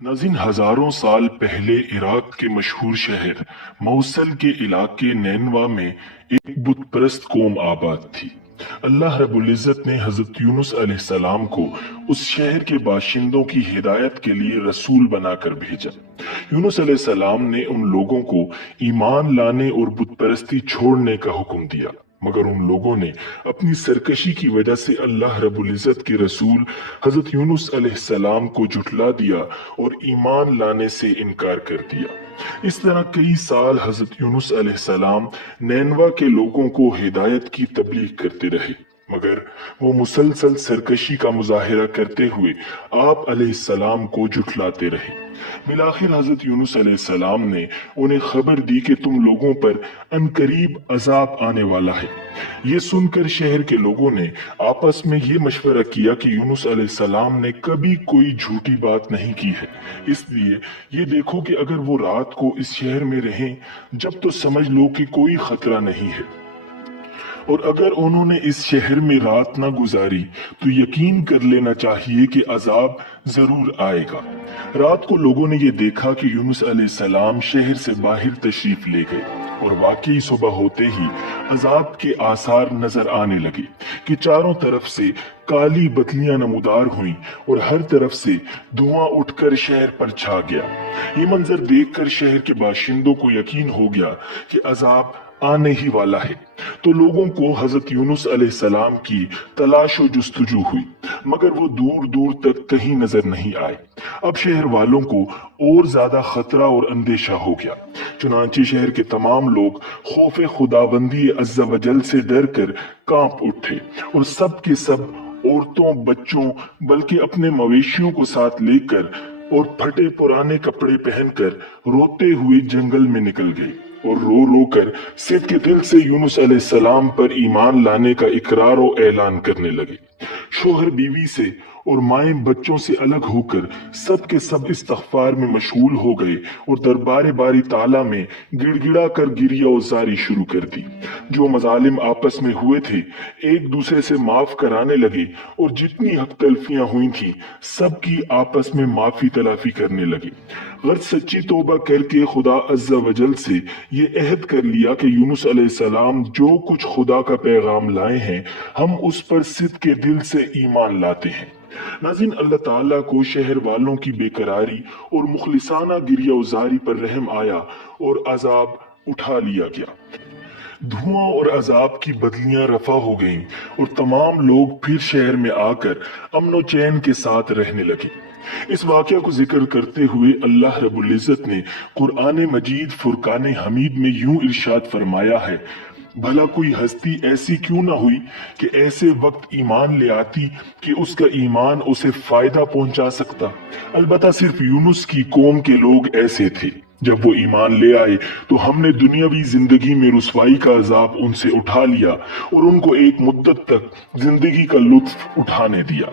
नाज़रीन, हजारों साल पहले इराक के मशहूर शहर मौसल के इलाके नैनवा में एक बुत परस्त कौम आबाद थी। अल्लाह रब्बुल इज़्ज़त ने हजरत यूनुस अलैहिस्सलाम को उस शहर के बाशिंदों की हिदायत के लिए रसूल बनाकर भेजा। यूनुस अलैहिस्सलाम ने उन लोगों को ईमान लाने और बुत परस्ती छोड़ने का हुक्म दिया, मगर उन लोगों ने अपनी सरकशी की वजह से अल्लाह रब्बुल इज़्ज़त के रसूल हजरत यूनुस अलैहिस्सलाम को झुठला दिया और ईमान लाने से इनकार कर दिया। इस तरह कई साल हजरत यूनुस अलैहिस्सलाम नैनवा के लोगों को हिदायत की तबलीग करते रहे, मगर वो मुसलसल सरकशी का मुजाहिरा करते हुए आप अलैहिस्सलाम को झुठलाते रहे। बिलाखिर हजरत यूनुस अलैहिस्सलाम ने उन्हें खबर दी कि तुम लोगों पर अनकरीब अजाब आने वाला है। ये सुनकर शहर के लोगों ने आपस में ये मशवरा किया कि यूनुस अलैहिस्सलाम ने कभी कोई झूठी बात नहीं की है, इसलिए ये देखो कि अगर वो रात को इस शहर में रहें जब तो समझ लो कि कोई खतरा नहीं है, और अगर उन्होंने इस शहर में रात न गुजारी तो यकीन कर लेना चाहिए कि अजाब जरूर आएगा। रात को लोगों ने ये देखा कि यूनुस अलैहिस्सलाम शहर से बाहर तशरीफ ले गए, और वाकई सुबह होते ही अजाब के आसार नजर आने लगे कि चारों तरफ से काली बदलियां नमूदार हुई और हर तरफ से धुआं उठकर शहर पर छा गया। ये मंजर देखकर शहर के बाशिंदों को यकीन हो गया कि अजाब आने ही वाला है, तो लोगों को हजरत यूनुस अलैहिस्सलाम की तलाश व जुस्तजू हुई, मगर वो दूर दूर तक कहीं नजर नहीं आए। अब शहर वालों को और ज्यादा खतरा और अंदेशा हो गया। चुनांचे शहर के तमाम लोग खौफे खुदाबंदी अज़्ज़ा वजल से डर कर कांप उठे, और सब के सब औरतों, बच्चों, बल्कि अपने मवेशियों को साथ लेकर और फटे पुराने कपड़े पहनकर रोते हुए जंगल में निकल गए, और रो रो कर सिद्ध दिल से यूनुस अलैहिस्सलाम पर ईमान लाने का इकरार और ऐलान करने लगे। शोहर बीवी से और माएं बच्चों से अलग होकर सब के सब इस्तग़फ़ार में मशगूल हो गए और दरबारे बारी ताला में गिड़गिड़ा कर गिरिया उज़ारी शुरू कर दी। जो मजालिम आपस में हुए थे एक दूसरे से माफ कराने लगे, और जितनी हक तलफियां हुई थी सबकी आपस में माफी तलाफी करने लगे। गर्ज सच्ची तौबा करके खुदा अज़्ज़ा वजल से ये अहद कर लिया कि यूनुस अलैहिस्सलाम जो कुछ खुदा का पैगाम लाए हैं हम उस पर सिद्ध के दिल से ईमान लाते हैं। नाज़रीन, अल्लाह ताला को शहर वालों की बेकरारी और मुखलिसाना गिरिया उजारी पर रहम आया और अजाब उठा लिया गया। धुआं और अजाब की बदलियां रफा हो गईं और तमाम लोग फिर शहर में आकर अमन चैन के साथ रहने लगे। इस वाक़या को जिक्र करते हुए अल्लाह रब्बुल इज़्ज़त ने कुरान मजीद फुरकान हमीद में यूं इरशाद फरमाया है, भला कोई हस्ती ऐसी क्यों ना हुई कि ऐसे वक्त ईमान ले आती कि उसका ईमान उसे फायदा पहुंचा सकता। अलबत्ता सिर्फ यूनुस की कौम के लोग ऐसे थे। जब वो ईमान ले आए तो हमने दुनियावी जिंदगी में रुसवाई का अजाब उनसे उठा लिया और उनको एक मुद्दत तक जिंदगी का लुत्फ उठाने दिया।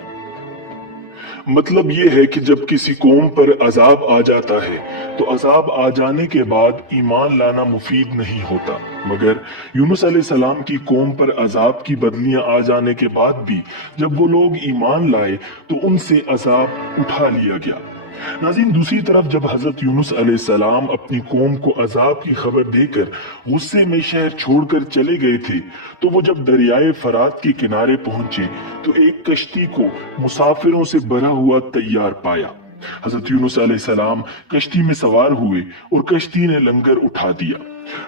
मतलब ये है कि जब किसी कौम पर अजाब आ जाता है तो अजाब आ जाने के बाद ईमान लाना मुफीद नहीं होता, मगर यूनुस अलैहिस्सलाम की कौम पर अजाब की बदलियां आ जाने के बाद भी जब वो लोग ईमान लाए तो उनसे अजाब उठा लिया गया। नाज़रीन, दूसरी तरफ जब हजरत यूनुस अलैहिस्सलाम अपनी कौम को अजाब की खबर देकर गुस्से में शहर छोड़कर चले गए थे, तो वो जब दरियाए फरात के किनारे पहुंचे तो एक कश्ती को मुसाफिरों से भरा हुआ तैयार पाया। हजरत यूनुस अलैहिस्सलाम कश्ती में सवार हुए और कश्ती ने लंगर उठा दिया।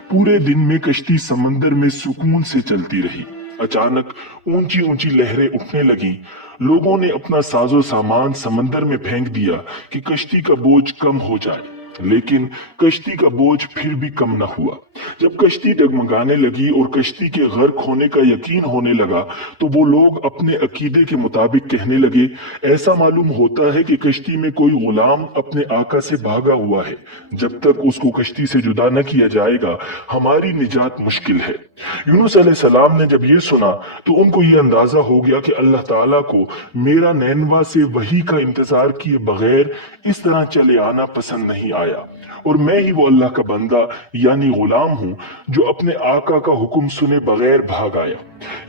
पूरे दिन में कश्ती समंदर में सुकून से चलती रही। अचानक ऊंची ऊंची लहरें उठने लगीं। लोगों ने अपना साजो सामान समंदर में फेंक दिया कि कश्ती का बोझ कम हो जाए, लेकिन कश्ती का बोझ फिर भी कम न हुआ। जब कश्ती डगमगाने लगी और कश्ती के गर्क होने का यकीन होने लगा तो वो लोग अपने अकीदे के मुताबिक कहने लगे, ऐसा मालूम होता है कि कश्ती में कोई गुलाम अपने आका से भागा हुआ है। जब तक उसको कश्ती से जुदा न किया जाएगा हमारी निजात मुश्किल है। यूनुस अलैहिस्सलाम ने जब ये सुना तो उनको ये अंदाजा हो गया कि अल्लाह ताला को मेरा नैनवा से वही का इंतजार किए बगैर इस तरह चले आना पसंद नहीं आया, और मैं ही वो अल्लाह का बंदा यानी गुलाम हूँ जो अपने आका का हुक्म सुने बगैर भाग आया।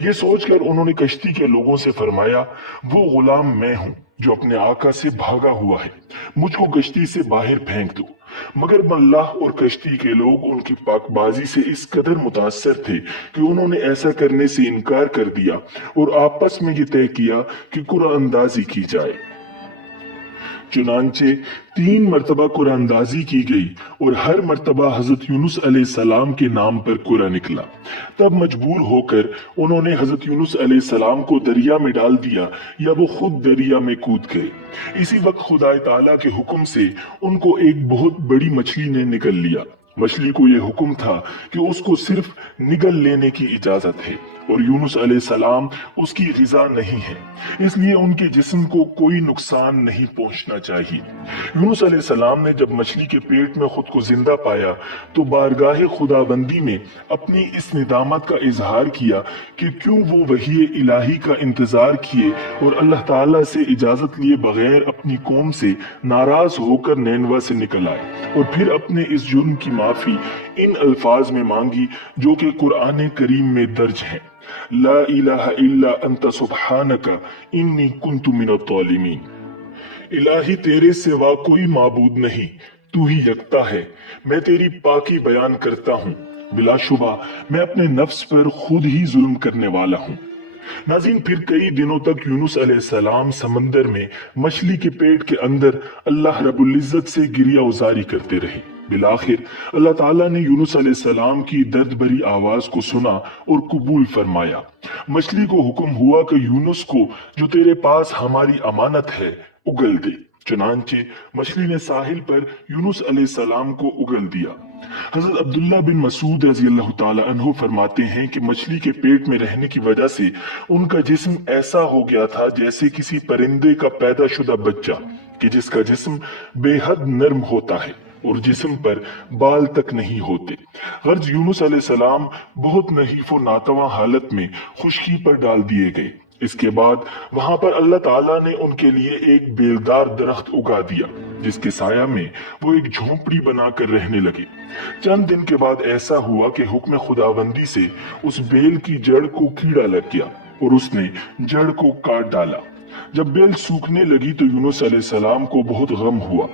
ये सोचकर उन्होंने कश्ती के लोगों से फरमाया, वो गुलाम मैं हूँ, जो अपने आका से भागा हुआ है, मुझको कश्ती से बाहर फेंक दो। मगर अल्लाह और कश्ती के लोग उनकी पाकबाजी से इस कदर मुतासर थे कि उन्होंने ऐसा करने से इनकार कर दिया और आपस में ये तय किया कि कुरानंदाजी की जाए। चुनांचे 3 मरतबा कुरानंदाजी की गई और हर मरतबा हजरत यूनुस अलैहिस्सलाम के नाम पर कुरा निकला। तब मजबूर होकर उन्होंने हजरत यूनुस अलैहिस्सलाम को दरिया में डाल दिया या वो खुद दरिया में कूद गए। इसी वक्त खुदा ताला के हुक्म से उनको एक बहुत बड़ी मछली ने निगल लिया। मछली को यह हुक्म था कि उसको सिर्फ निगल लेने की इजाजत है और यूनुस अलैहिस्सलाम उसकी ग़िज़ा नहीं है, इसलिए उनके जिस्म को कोई नुकसान नहीं पहुंचना चाहिए। यूनुस अलैहिस्सलाम ने जब मछली के पेट में खुद को जिंदा पाया तो बारगाह खुदाबंदी में अपनी इस निदामत का इजहार किया कि क्यों वो वही इलाही का इंतजार किए और अल्लाह ताला से इजाजत लिए बगैर अपनी कौम से नाराज होकर नैनवा से निकल आए और फिर अपने इस जुर्म की माफी इन अल्फाज में मांगी जो कि कुरान करीम में दर्ज है, ला इलाहा इल्ला अंता सुब्हानका इन्नी कुन्तु मिनज़्ज़ालिमीन। इलाही तेरे सिवा कोई माबूद नहीं, तू ही यकता है, मैं तेरी पाकी बयान करता हूँ, बिलाशुबा मैं अपने नफ्स पर खुद ही जुल्म करने वाला हूँ। नाज़रीन, फिर कई दिनों तक यूनुस अलैहिस्सलाम समंदर में मछली के पेट के अंदर अल्लाह रब्बुल इज्जत से गिरिया उजारी करते रहे। बिलाखिर अल्लाह ताला ने यूनुस अलैहिस्सलाम की दर्द भरी आवाज को सुना और कबूल फरमाया। मछली को हुक्म हुआ कि यूनुस को जो तेरे पास हमारी अमानत है उगल दे। चुनांचे मछली ने साहिल पर यूनुस अलैहिस्सलाम को उगल दिया। हजरत अब्दुल्ला बिन मसूद रज़ी अल्लाह ताला अन्हु फरमाते हैं कि मछली के पेट में रहने की वजह से उनका जिस्म ऐसा हो गया था जैसे किसी परिंदे का पैदाशुदा बच्चा कि जिसका जिस्म बेहद नर्म होता है और जिस्म पर बाल तक नहीं होते। गर्ज यूनुस अलैहिस्सलाम बहुत नहीफ और नातवा हालत में खुश्की पर डाल दिए गए। इसके बाद वहां पर अल्लाह ताला ने उनके लिए एक बेलदार दरख्त उगा दिया जिसके साया में वो एक झोंपड़ी बनाकर रहने लगे। चंद दिन के बाद ऐसा हुआ कि हुक्म खुदाबंदी से उस बेल की जड़ को कीड़ा लग गया और उसने जड़ को काट डाला। जब बेल सूखने लगी तो यूनुस अलैहिस्सलाम को बहुत गम हुआ।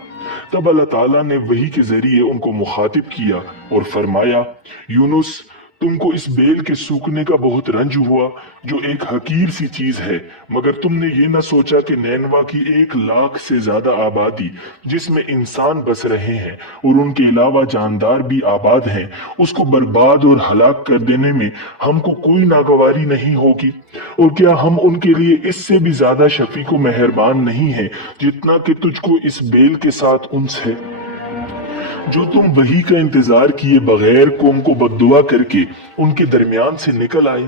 तब अल्लाह ताला ने वही के जरिए उनको मुखातिब किया और फरमाया, यूनुस तुमको इस बेल के सूखने का बहुत रंज हुआ जो एक हकीर सी चीज है, मगर तुमने ये न सोचा कि नैनवा की 1 लाख से ज्यादा आबादी जिसमें इंसान बस रहे हैं और उनके अलावा जानदार भी आबाद हैं, उसको बर्बाद और हलाक कर देने में हमको कोई नागवारी नहीं होगी। और क्या हम उनके लिए इससे भी ज्यादा शफीक व मेहरबान नहीं है जितना कि तुझको इस बेल के साथ उन्स है। जो तुम वही का इंतजार किए बगैर कौम को बद्दुआ करके उनके दरमियान से निकल आए।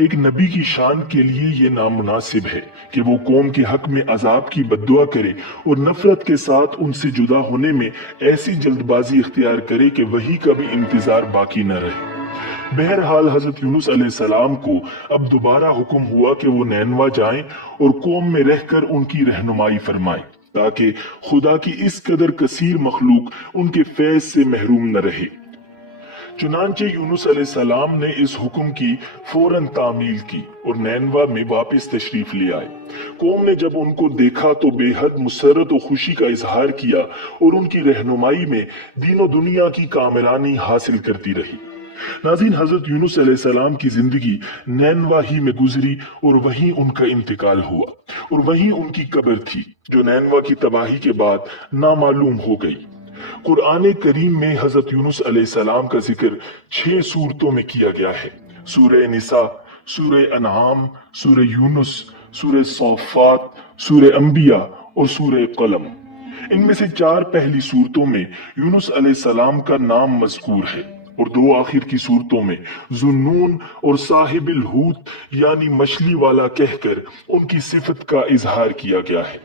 एक नबी की शान के लिए ये नामुनासिब है कि वो कौम के हक में अजाब की बद्दुआ करे और नफरत के साथ उनसे जुदा होने में ऐसी जल्दबाजी इख्तियार करे कि वही का भी इंतजार बाकी न रहे। बहरहाल हजरत यूनुस अलैहिस्सलाम को अब दोबारा हुक्म हुआ कि वो नैनवा जाएं और कौम में रहकर उनकी रहनुमाई फरमाएं ताकि खुदा की इस कदर कसीर मखलूक उनके फैज से महरूम न रहे। चुनांचे यूनुस अलैहिस्सलाम ने इस हुक्म की फौरन तामील की और नैनवा में वापस तशरीफ ले आए। कौम ने जब उनको देखा तो बेहद मुसर्रत और खुशी का इजहार किया और उनकी रहनुमाई में दीनो दुनिया की कामिलानी हासिल करती रही। नाज़रीन, हजरत यूनुस अलैहिस्सलाम की जिंदगी नैनवा ही में गुजरी और वहीं उनका इंतकाल हुआ और वहीं उनकी कब्र थी जो नैनवा की तबाही के बाद नामालूम हो गई। कुरान करीम में हजरत यूनुस अलैहिस्सलाम का जिक्र 6 सूरतों में किया गया है। सूरह निसा, सूरह अनआम, सूरह यूनुस, सूरह सौफात, सूरह अंबिया और सूरह कलम। इनमें से 4 पहली सूरतों में यूनुस अलैहिस्सलाम का नाम मज़कूर है और 2 आखिर की सूरतों में जुन्नून और साहिबिल हूत यानी मछली वाला कहकर उनकी सिफत का इजहार किया गया है।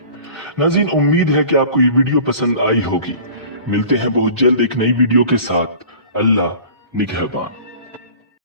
नाज़रीन, उम्मीद है कि आपको ये वीडियो पसंद आई होगी। मिलते हैं बहुत जल्द एक नई वीडियो के साथ। अल्लाह निगहबान।